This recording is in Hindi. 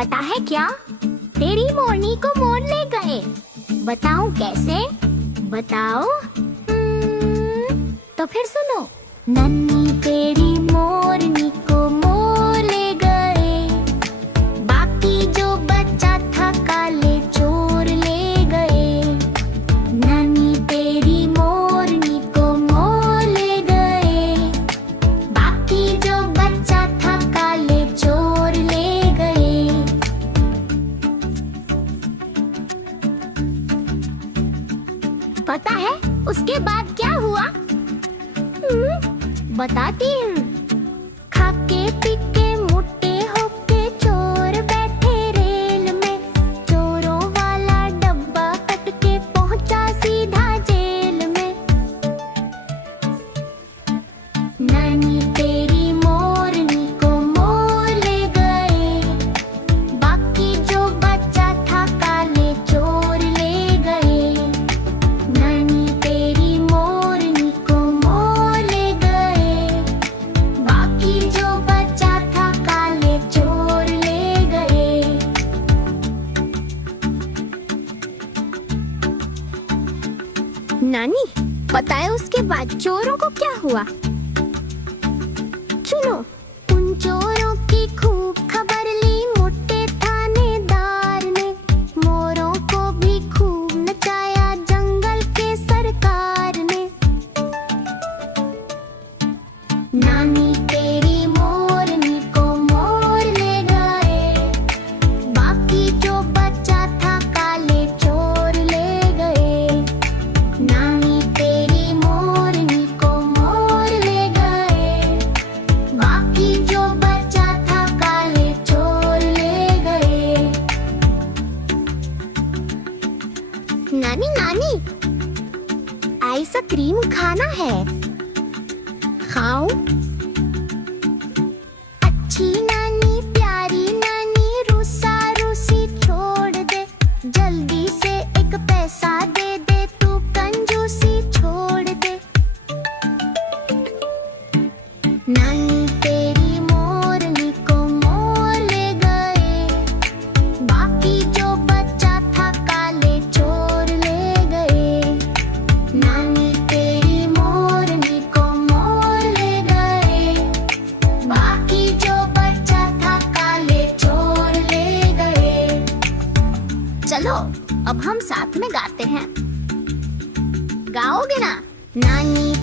पता है क्या, तेरी मोरनी को मोर ले गए। बताऊं कैसे? बताओ। तो फिर सुनो। नन्ही तेरी मोरनी को मोर ले गए, बाकी जो बच्चा था काले चोर ले गए। नन्ही तेरी मोरनी को मोर ले गए, बाकी जो बच्चा था काले चोर ले गए। पता है उसके बाद क्या हुआ? बताती हूँ। खाके पीके मोटे होके चोर बैठे रेल में, चोरों वाला डब्बा कट के पहुंचा सीधा जेल में। नानी तेरी मोरनी को मोर ले गए, बाकी जो बच्चा था काले चोर ले गए। नानी तेरी मोरनी को मोर ले गए, बाकी जो बच्चा था काले चोर ले गए। नानी, बताए उसके बाद चोरों को क्या हुआ? सुनो। उन चोरों की खूब खबर ली मोटे थानेदार ने, मोरों को भी खूब नचाया जंगल के सरकार ने। नानी तेरी मोरनी को मोर ले गए, बाकी जो बच्चा था काले चोर ले गए। नानी तेरी मोरनी को मोर ले गए, बाकी जो बच्चा था काले चोर ले गए। नानी नानी, आइसक्रीम खाना है, खाऊं? अच्छी नानी, प्यारी नानी, रूसा रूसी छोड़ दे, जल्दी से एक पैसा दे दे, तू कंजूसी छोड़ दे। नानी तेरी मोरनी को मोर ले गए, बाकी जो बच्चा था काले चोर ले गए। नानी तेरी मोरनी को मोर ले गए, बाकी जो बच्चा था काले चोर ले गए। चलो अब हम साथ में गाते हैं, गाओगे ना? नानी